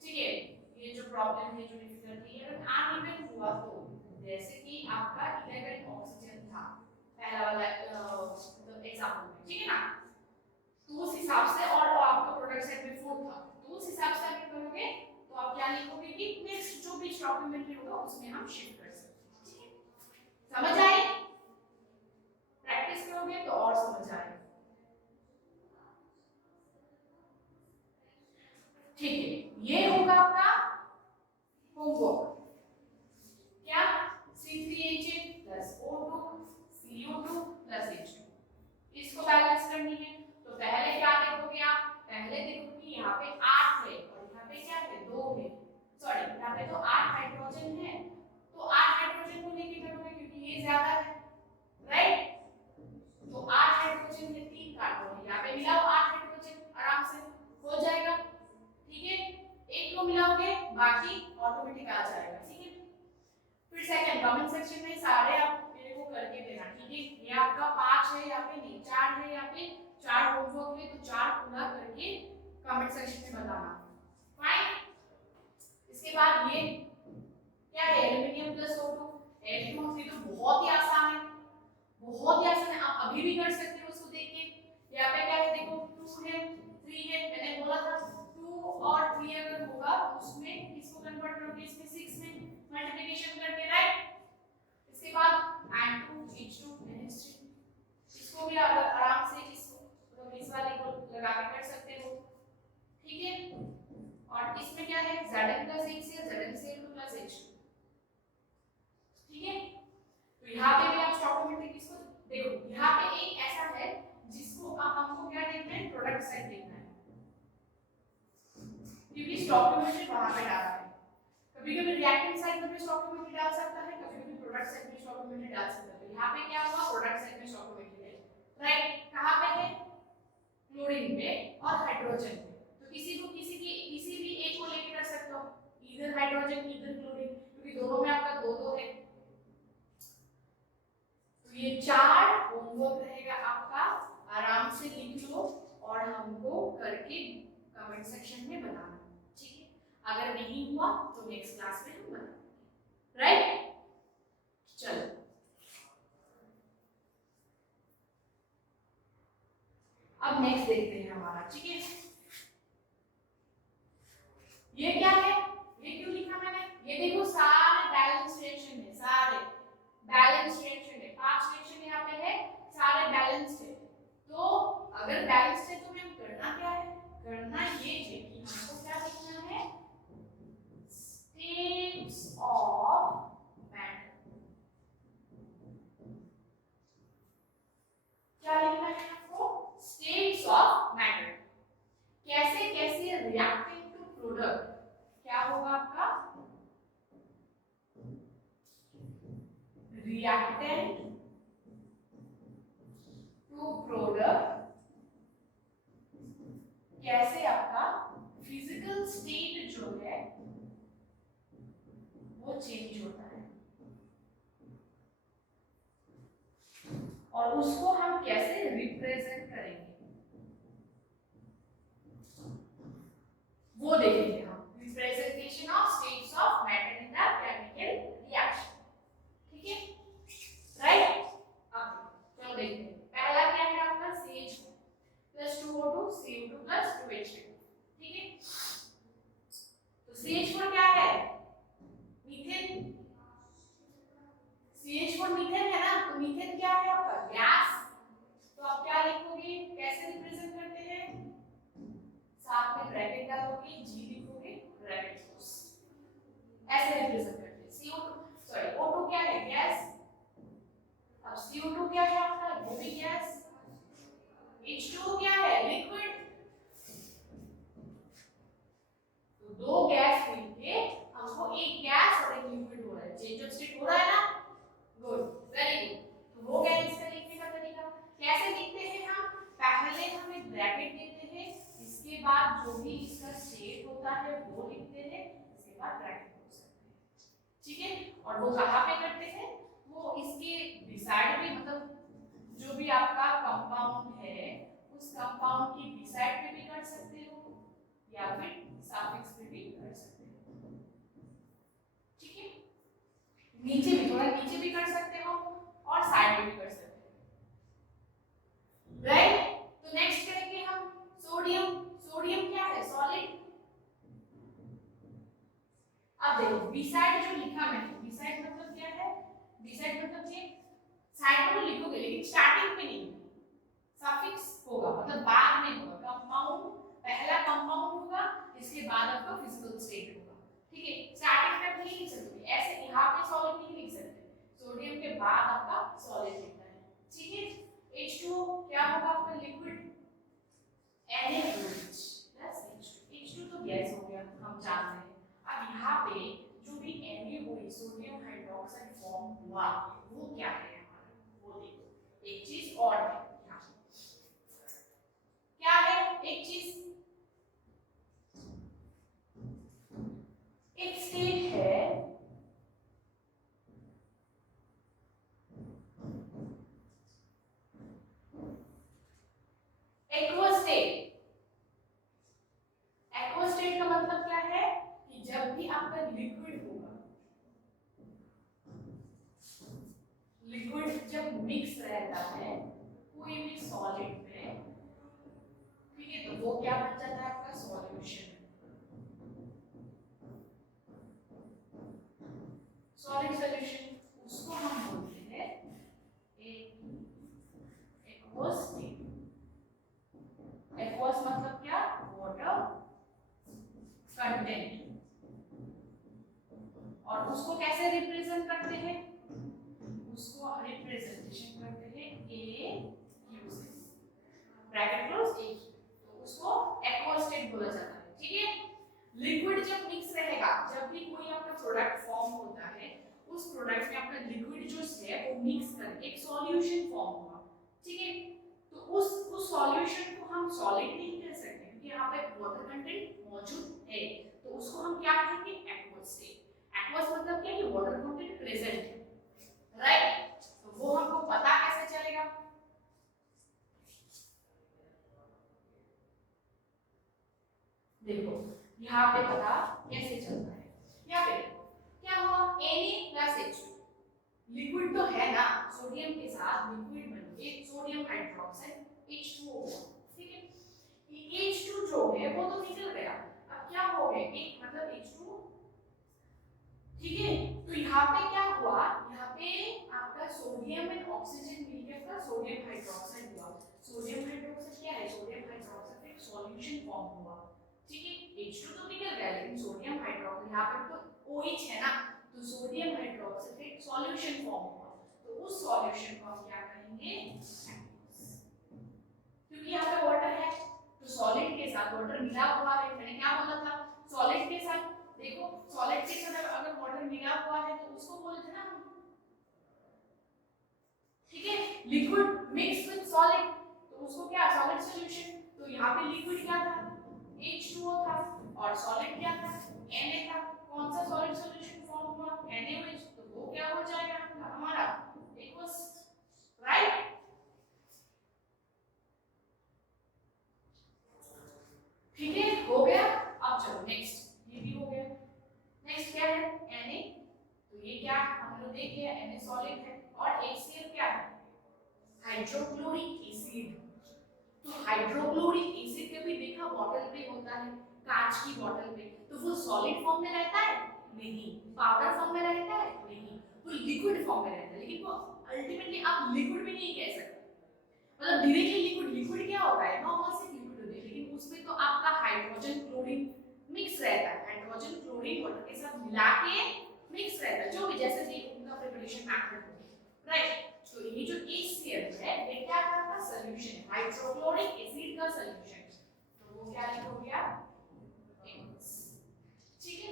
ठीक है, ये जो प्रॉब्लम है, जो डिफिकल्टी है, अगर अनइवन हुआ तो जैसे कि आपका 11 ऑक्सीजन था पहला वाला मतलब एग्जांपल में, ठीक है ना, तो उस हिसाब से, और आपका प्रोडक्ट सेट में 4 था, तो उस हिसाब से अगर करोगे तो आप क्या लिखोगे कि नेक्स्ट जो भी स्टोइकियोमेट्री होगा उसमें हम शिफ्ट कर सकते हैं, ठीक है, समझ आए, प्रैक्टिस करोगे तो और समझ आएगा, ठीक है, ये होगा आपका होमवर्क, क्या C3H8 + O2 CO2 + H2, इसको बैलेंस करनी है, तो पहले क्या देखोगे आप, पहले देखो कि यहाँ पे 8 है और यहाँ पे क्या है 2 है, सॉरी यहाँ पे तो 8 हाइड्रोजन है, तो 8 हाइड्रोजन को लेके करोगे क्योंकि ये ज्यादा है, राइट, तो 8 हाइड्रोजन है 3 कार्बन है, यहाँ पे मिलाओ 8 हाइड्रोजन आराम से हो जाएगा, ठीक है, एक को मिलाओगे बाकी ऑटोमेटिक आ जाएगा, ठीक है। फिर सेकंड कमेंट सेक्शन में सारे आप मेरे को करके देना, ठीक है, ये आपका 5 है यहाँ पे, नहीं 4 है यहाँ पे, 4 होमवर्क है, तो 4 पूरा करके कमेंट सेक्शन में बताना, फाइन। इसके बाद ये क्या है, एल्युमिनियम + O2 H2O3, तो बहुत ही आसान है, बहुत ही आसान है, आप अभी भी कर सकते हो उसको देख के। यहाँ पे क्या है देखो 2 है 3 है, मैंने बोला था 2 और 3 अगर होगा तो उसमें इसको कन्वर्ट करोगे इसमें 6 में मल्टीप्लिकेशन करके, राइट। इसके बाद N2H2 NH3, इसको भी आराम से इसको मतलब इस वाले को लगा के कर सकते हो, ठीक है, और इसमें क्या है Zn + HCl ZnCl2 + H2, ठीक है, तो यहाँ पे भी आप स्टोइकियोमेट्री किसको देखो, यहाँ पे एक ऐसा है जिसको आप हमको क्या देखना है, प्रोडक्ट साइड देखना है, क्योंकि स्टोइकियोमेट्री वहां पे डाला है, कभी-कभी रिएक्टेंट साइड में भी स्टोइकियोमेट्री डाल सकता है, कभी-कभी प्रोडक्ट साइड में स्टोइकियोमेट्री डाल सकता है, तो यहाँ पे क्या हुआ प्रोडक्ट साइड में स्टोइकियोमेट्री है, राइट, कहाँ पे है क्लोरीन पे और हाइड्रोजन पे, तो किसी भी एक को लेके कर सकते हो, इधर हाइड्रोजन इधर क्लोरीन, क्योंकि दोनों में आपका 2 2 है, अगर नहीं हुआ तो नेक्स्ट क्लास में हम बताएंगे, राइट। चलो अब नेक्स्ट देखते हैं हमारा, ठीक है। ये क्या है, ये क्यों लिखा मैंने, ये देखो सारे बैलेंस रिएक्शन है, सारे बैलेंस रिएक्शन है, 5 रिएक्शन यहाँ पे है, सारे बैलेंस है। तो अगर बैलेंस है तो हमें करना क्या है, करना ये है कि हमको क्या लिखना है, स्टेट्स ऑफ मैटर। क्या लिखना है आपको, स्टेट्स ऑफ मैटर। कैसे कैसे रिएक्टिंग टू प्रोडक्ट क्या होगा आपका, रिएक्टेंट टू प्रोडक्ट, कैसे आपका फिजिकल स्टेट जो है वो चेंज होता है और उसको हम कैसे रिप्रेजेंट करेंगे वो देखेंगे हम, representation of states of matter in the chemical reaction, ठीक है, राइट। अब चलो देखते हैं, पहला क्या है आपका CH4 plus 2O2 CU2 plus 2H2, ठीक है। तो CH4 क्या है, मीथेन, CH4 मीथेन है ना, तो मीथेन क्या है आपका गैस, तो आप क्या लिखोगे, कैसे रिप्रेजेंट करते हैं, साथ में ब्रैकेट डालोगे, G लिखोगे, ब्रैकेट क्लोज, ऐसे रिप्रेजेंट करते हैं। CO2 सॉरी O2 क्या है, गैस, अब CO2 क्या है आपका, वो भी गैस, H2O क्या है, लिक्विड, तो दो गैस मिलके हमको एक गैस और एक लिक्विड हो रहा है, चेंज ऑफ स्टेट हो रहा है ना, गुड, वेरी गुड। तो वो गया इसका लिखने का तरीका, कैसे लिखते हैं हम, पहले हम एक ब्रैकेट देते हैं, इसके बाद जो भी इसका स्टेट होता है वो लिखते हैं, इसके बाद ब्रैकेट क्लोज करते हैं, ठीक है। और वो कहाँ पे करते हैं, वो इसके बिसाइड में, मतलब जो भी आपका कंपाउंड है उस कंपाउंड की बिसाइड पे भी कर सकते हो या फिर सफिक्स पे भी कर सकते हो, ठीक है। नीचे भी, थोड़ा नीचे भी कर सकते हो और साइड में भी कर सकते हो, राइट। तो नेक्स्ट करेंगे हम सोडियम, सोडियम क्या है, सॉलिड। अब देखो बिसाइड जो लिखा मैंने, बिसाइड मतलब क्या है, बिसाइड मतलब ये साइड में लिखोगे लेकिन स्टार्टिंग पे नहीं, सफिक्स होगा, मतलब बाद में होगा, कंपाउंड पहला कंपाउंड होगा, इसके बाद आपका फिजिकल स्टेट होगा, ठीक है। स्टार्टिंग में नहीं लिख सकते, ऐसे यहाँ पे सॉलिड नहीं लिख सकते, सोडियम के बाद आपका सॉलिड लिखना है, ठीक है। H2O क्या होगा आपका, liquid, NaOH plus H2, H2 तो गैस हो गया, हम जानते हैं। अब यहाँ पे जो भी NaOH सोडियम हाइड्रोक्साइड फॉर्म हुआ वो क्या है हमारा, वो देखो, एक चीज और है यहाँ, क्या है एक चीज, एक स्टेट है एक्वस स्टेट, एक्वस स्टेट का मतलब क्या है कि जब भी आपका लिक्विड होगा, लिक्विड जब मिक्स रहता है कोई भी सॉलिड में, ठीक है, तो वो क्या बन जाता है आपका सॉल्यूशन, सॉलिड सॉल्यूशन, उसको हम बोलते हैं एक्वस स्टेट। एक्वस मतलब क्या, वाटर कंटेंट, और उसको कैसे रिप्रेजेंट करते हैं, उसको रिप्रेजेंटेशन करते हैं AQ से, ब्रैकेट क्लोज AQ, तो उसको एक्वस स्टेट बोला जाता है, ठीक है। लिक्विड जब मिक्स रहेगा, जब भी कोई आपका प्रोडक्ट फॉर्म होता है उस प्रोडक्ट में आपका लिक्विड जो है वो मिक्स करके एक सॉल्यूशन फॉर्म होगा, ठीक है। तो उस सॉल्यूशन को हम सॉलिड नहीं कह सकते क्योंकि यहाँ पे वाटर कंटेंट मौजूद है, तो उसको हम क्या कहेंगे, एक्वस स्टेट। एक्वस मतलब क्या, कि वाटर कंटेंट प्रेजेंट है, राइट। तो वो हमको पता कैसे चलेगा, देखो यहाँ पे पता कैसे चलता है। या फिर क्या हुआ Na+H2, लिक्विड तो है ना, सोडियम के साथ लिक्विड बन के सोडियम हाइड्रोक्साइड H2O हुआ, ठीक है। ये H2 जो है वो तो निकल गया, अब क्या हो गया एक मतलब H2, ठीक है। तो यहाँ पे क्या हुआ, यहाँ पे आपका सोडियम एंड ऑक्सीजन मिलकर आपका सोडियम हाइड्रोक्साइड हुआ। सोडियम हाइड्रोक्साइड क्या है, सोडियम हाइड्रोक्साइड एक सॉल्यूशन फॉर्म हुआ, ठीक है। H2 तो निकल गया लेकिन सोडियम हाइड्रोक्साइड यहाँ पे तो OH है ना, तो सोडियम हाइड्रोक्साइड एक सॉल्यूशन फॉर्म हुआ, तो उस सॉल्यूशन को हम क्या कहेंगे, क्योंकि यहाँ पे वाटर है तो सॉलिड के साथ वाटर मिला हुआ है, मैंने क्या बोला था, सॉलिड के साथ, देखो सॉलिड के साथ अगर वाटर मिला हुआ है तो उसको बोलते हैं ना हम, ठीक है, लिक्विड मिक्स विद सॉलिड, तो उसको क्या, सॉलिड सॉल्यूशन। तो यहाँ पे लिक्विड क्या था, H2O था, और सॉलिड क्या था, Na था। कौन सा सॉलिड सॉल्यूशन फॉर्म हुआ, NaOH, तो वो क्या हो जाएगा हमारा एक्वस, राइट। ठीक है, हो गया। अब चलो नेक्स्ट, ये भी हो गया। नेक्स्ट क्या है, Na, तो ये क्या हम लोग देख लिया, Na सॉलिड है, और HCl क्या है, हाइड्रोक्लोरिक एसिड। तो हाइड्रोक्लोरिक एसिड कभी देखा बॉटल पे होता है, कांच की बॉटल पे, तो वो सॉलिड फॉर्म में रहता है, नहीं। पाउडर फॉर्म में रहता है, नहीं। वो लिक्विड फॉर्म में रहता है, लेकिन वो अल्टीमेटली आप लिक्विड भी नहीं कह सकते, मतलब डायरेक्टली लिक्विड, लिक्विड क्या होता है, नॉर्मल से लिक्विड होता है, लेकिन उसमें तो आपका हाइड्रोजन क्लोरीन मिक्स रहता है, हाइड्रोजन क्लोरीन वाटर के साथ मिला के मिक्स रहता है, जो भी जैसे भी उनका प्रिपरेशन मेथड हो, राइट। तो ये जो HCl है ये क्या करता है, सॉल्यूशन है, हाइड्रोक्लोरिक एसिड का सॉल्यूशन, तो वो क्या हो गया, ठीक है।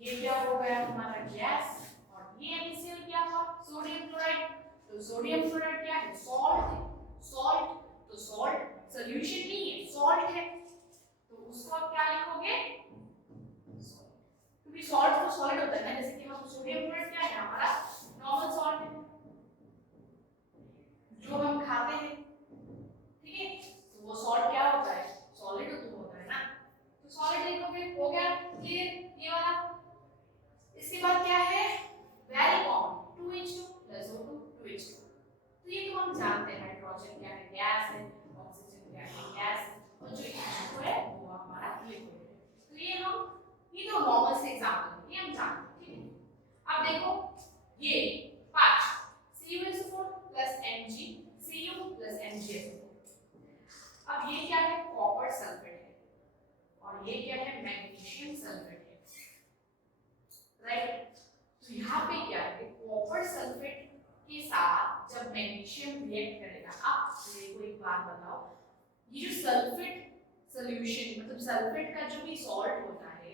ये क्या हो गया हमारा गैस, और ये NaCl क्या हुआ, सोडियम क्लोराइड। तो सोडियम क्लोराइड क्या है, सॉल्ट है, सॉल्ट, तो सॉल्ट सॉल्यूशन नहीं है, सॉल्ट है, तो उसको आप क्या लिखोगे, क्योंकि सॉल्ट तो सॉलिड होता है ना, जैसे कि हम सोडियम क्लोराइड क्या है हमारा नॉर्मल सॉल्ट है जो हम खाते हैं, ठीक है। तो वो सॉल्ट क्या होता है, सॉलिड तो होता है ना, तो सॉलिड लिखोगे, हो गया क्लियर ये वाला। इसके बाद क्या है, very common 2H2 + O2 2H2, तो ये तो हम जानते हैं, हाइड्रोजन क्या है, गैस है, ऑक्सीजन क्या है, गैस है, और जो H2 है वो हमारा लिक्विड है। तो ये तो नॉर्मल से एग्जांपल है, ये हम जानते हैं, ठीक है। अब देखो ये 5 CuSO4 + Mg Cu + MgSO4, अब ये क्या है, कॉपर सल्फेट है, और ये क्या है, मैग्नीशियम सल्फेट है, राइट। तो यहाँ पे क्या है, कॉपर सल्फेट के साथ जब मैग्नीशियम रिएक्ट करेगा, आप मेरे को एक बात बताओ, ये जो सल्फेट सॉल्यूशन मतलब सल्फेट का जो भी सॉल्ट होता है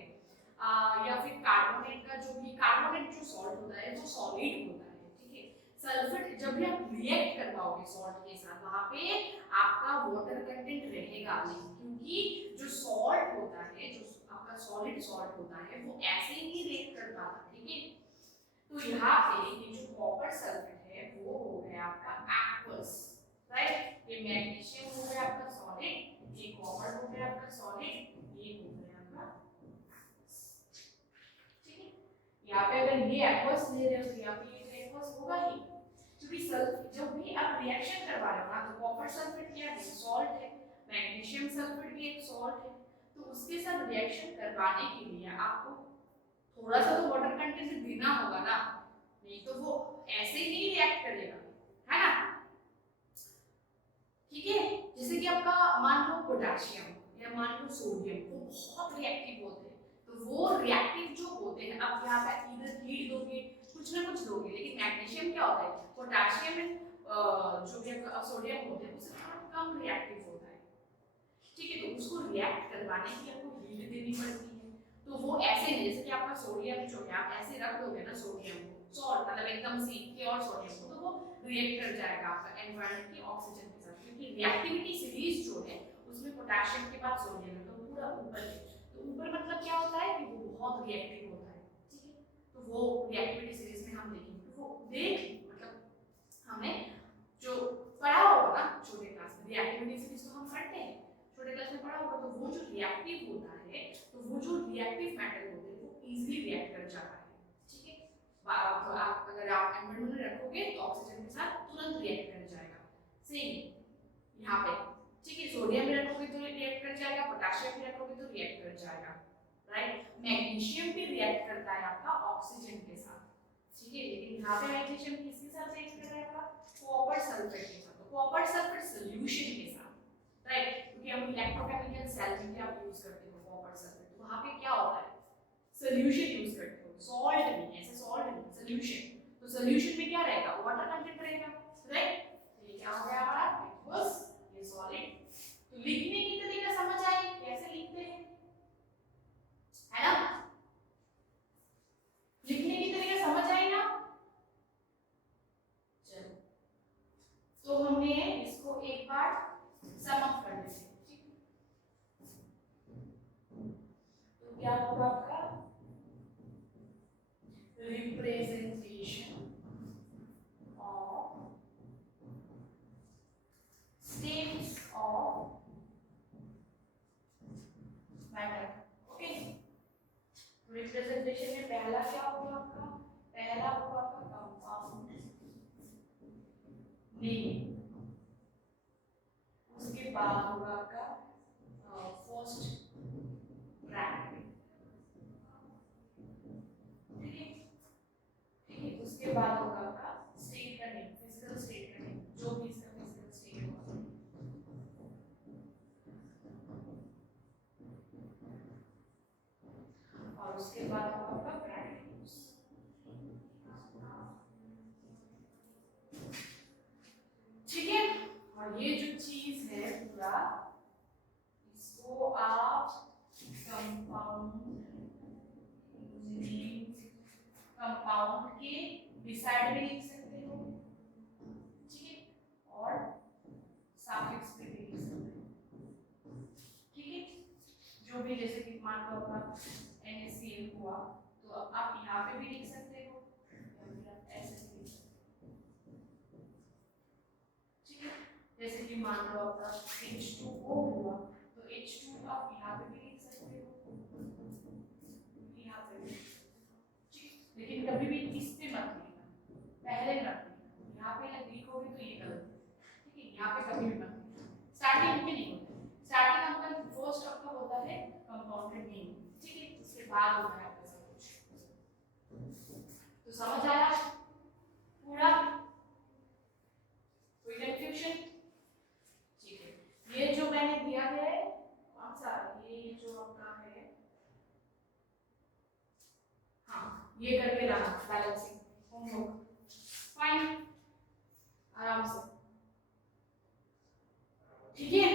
या फिर कार्बोनेट का जो भी, कार्बोनेट जो सॉल्ट होता है वो सॉलिड होता है, ठीक है। सल्फेट जब भी आप रिएक्ट करवाओगे सॉल्ट के साथ, वहां पे आपका वाटर कंटेंट रहेगा नहीं, क्योंकि जो सॉल्ट होता है, जो आपका सॉलिड सॉल्ट होता है, वो ऐसे ही रिएक्ट कर पाता, ठीक है। तो यहाँ पे ये जो कॉपर सल्फेट है वो हो गया आपका एक्वस, राइट। ये मैग्नीशियम हो गया आपका सॉलिड, ये कॉपर हो गया आपका सॉलिड, ये हो गया आपका, ठीक है। यहाँ पे अगर ये एक्वस ले रहे हो तो यहाँ पे ये एक्वस होगा ही, क्योंकि जब भी आप रिएक्शन करवा रहे हो ना, तो कॉपर सल्फेट क्या है, सॉल्ट है, मैग्नीशियम सल्फेट भी एक सॉल्ट है, तो उसके साथ रिएक्शन करवाने के लिए आपको थोड़ा सा तो वाटर कंटेंट देना होगा ना, नहीं तो वो ऐसे ही नहीं रिएक्ट करेगा, है ना, ठीक है। जैसे कि आपका मान लो पोटेशियम या मान लो सोडियम, वो बहुत रिएक्टिव होते हैं, तो वो रिएक्टिव जो होते हैं, अब यहाँ पे इधर हीट दोगे कुछ ना कुछ दोगे, लेकिन मैग्नीशियम क्या होता है, पोटेशियम जो भी सोडियम होते हैं उससे थोड़ा कम रिएक्टिव होता है, ठीक है। तो उसको रिएक्ट करवाने के लिए आपको हीट देनी पड़ती है, तो वो ऐसे नहीं, जैसे कि आपका सोडियम जो है आप ऐसे रख दोगे ना सोडियम को, सॉल्ट मतलब एकदम सी प्योर सोडियम को, तो वो रिएक्ट कर जाएगा आपका एनवायरनमेंट की ऑक्सीजन के साथ, क्योंकि रिएक्टिविटी सीरीज जो है उसमें पोटेशियम के बाद सोडियम है, तो पूरा ऊपर है, तो ऊपर मतलब क्या होता है कि वो बहुत रिएक्टिव होता है, ठीक है। तो वो रिएक्टिविटी सीरीज में हम देखेंगे, तो वो देख मतलब हमने जो पढ़ा होगा ना छोटे क्लास में, रिएक्टिविटी सीरीज तो हम पढ़ते हैं छोटे क्लास में पढ़ा होगा, तो वो जो रिएक्टिव होता है तो वो जो रिएक्टिव मेटल होते हैं वो इजीली रिएक्ट कर जाता है, ठीक है। तो आप अगर आप एम्बेड में रखोगे तो ऑक्सीजन के साथ तुरंत रिएक्ट कर जाएगा। सेम यहाँ पे, ठीक है, सोडियम में रखोगे तो रिएक्ट कर जाएगा, पोटेशियम में रखोगे तो रिएक्ट कर जाएगा, राइट। मैग्नीशियम भी रिएक्ट करता है आपका ऑक्सीजन के साथ, ठीक है, लेकिन यहाँ पे मैग्नीशियम किसके साथ रिएक्ट कर रहा है आपका, कॉपर सल्फेट के साथ। तो कॉपर सल्फेट सॉल्यूशन के साथ, राइट, क्योंकि हम इलेक्ट्रोकेमिकल सेल में क्या यूज करते हो कॉपर सल्फेट, तो वहाँ पे क्या होता है सॉल्यूशन यूज करते हो, सॉल्ट नहीं, ऐसे सॉल्ट नहीं, सॉल्यूशन। तो सॉल्यूशन में क्या रहेगा, वाटर कंटेंट रहेगा, राइट। तो ये क्या हो गया हमारा एक्वस, ये सॉलिड। तो लिखने की तरीका समझ आई कैसे लिखते हैं, है ना, लिखने की तरीका समझ आई ना। चलो तो हमने इसको एक बार सम अप कर देते हैं, ठीक है। तो क्या होगा आपका representation of states of matter, okay. Representation में पहला क्या होगा आपका, पहला होगा आपका कंपाउंड नेम, उसके बाद होगा आपका फर्स्ट ब्रैकेट, ठीक है, ठीक है, उसके बाद होगा आपका स्टेट का नेम, फिजिकल स्टेट का नेम, जो भी इसका फिजिकल स्टेट होगा, और उसके बाद होगा आपका ब्रैकेट यूज, ठीक है। और ये जो चीज है पूरा, इसको आप कंपाउंड के बिसाइड में लिख सकते हो, ठीक है, और सफिक्स पे भी लिख सकते हो, ठीक है। जो भी जैसे कि मान लो आपका NaCl हुआ तो आप यहाँ पे भी लिख सकते हो या फिर आप ऐसे भी लिख सकते हो, ठीक है। जैसे कि मान लो आपका H2O हुआ तो H2 आप यहाँ पे भी लिख सकते हो, यहाँ पे भी, ठीक। लेकिन कभी भी इस पे मत लिखना, पहले मत लिखना, यहाँ पे लिखोगे तो ये गलत है, ठीक है। यहाँ पे कभी भी मत लिखना, स्टार्टिंग में नहीं होता, स्टार्टिंग आपका फर्स्ट आपका होता है कंपाउंडेड नेम, ठीक है, उसके बाद होता है आपका सब कुछ। तो समझ आया पूरा, कोई कंफ्यूजन, ठीक है। ये जो मैंने दिया है कौन सा, ये जो आपका है, हाँ ये करके लाना बैलेंसिंग होमवर्क, फाइन, आराम से, ठीक है।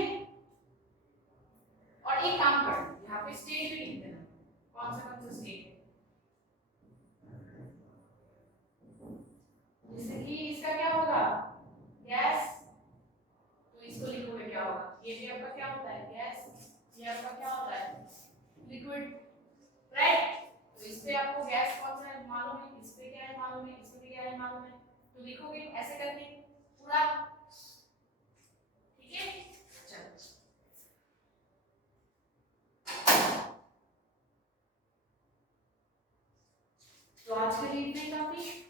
और एक काम कर, यहाँ पे स्टेट भी लिख देना, कौन सा स्टेट है, जैसे कि इसका क्या होगा गैस, तो इसको लिखोगे क्या होगा, ये भी आपका क्या होता है गैस, ये आपका क्या होता है लिक्विड, राइट। तो इस पे आपको गैस कौन सा है मालूम है, इस पे क्या है मालूम है, इस पे क्या है मालूम है, तो लिखोगे ऐसे करके पूरा, ठीक है। चलो तो आज के लिए इतना ही काफी।